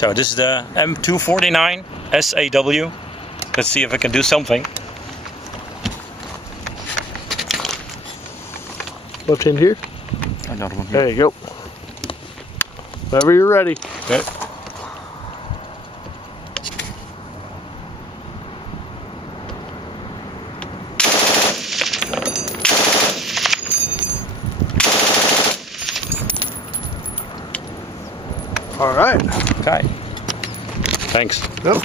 So this is the M249-SAW. Let's see if it can do something. What's in here? Another one here. There you go. Whenever you're ready. Okay. All right. Okay. Thanks. Yep.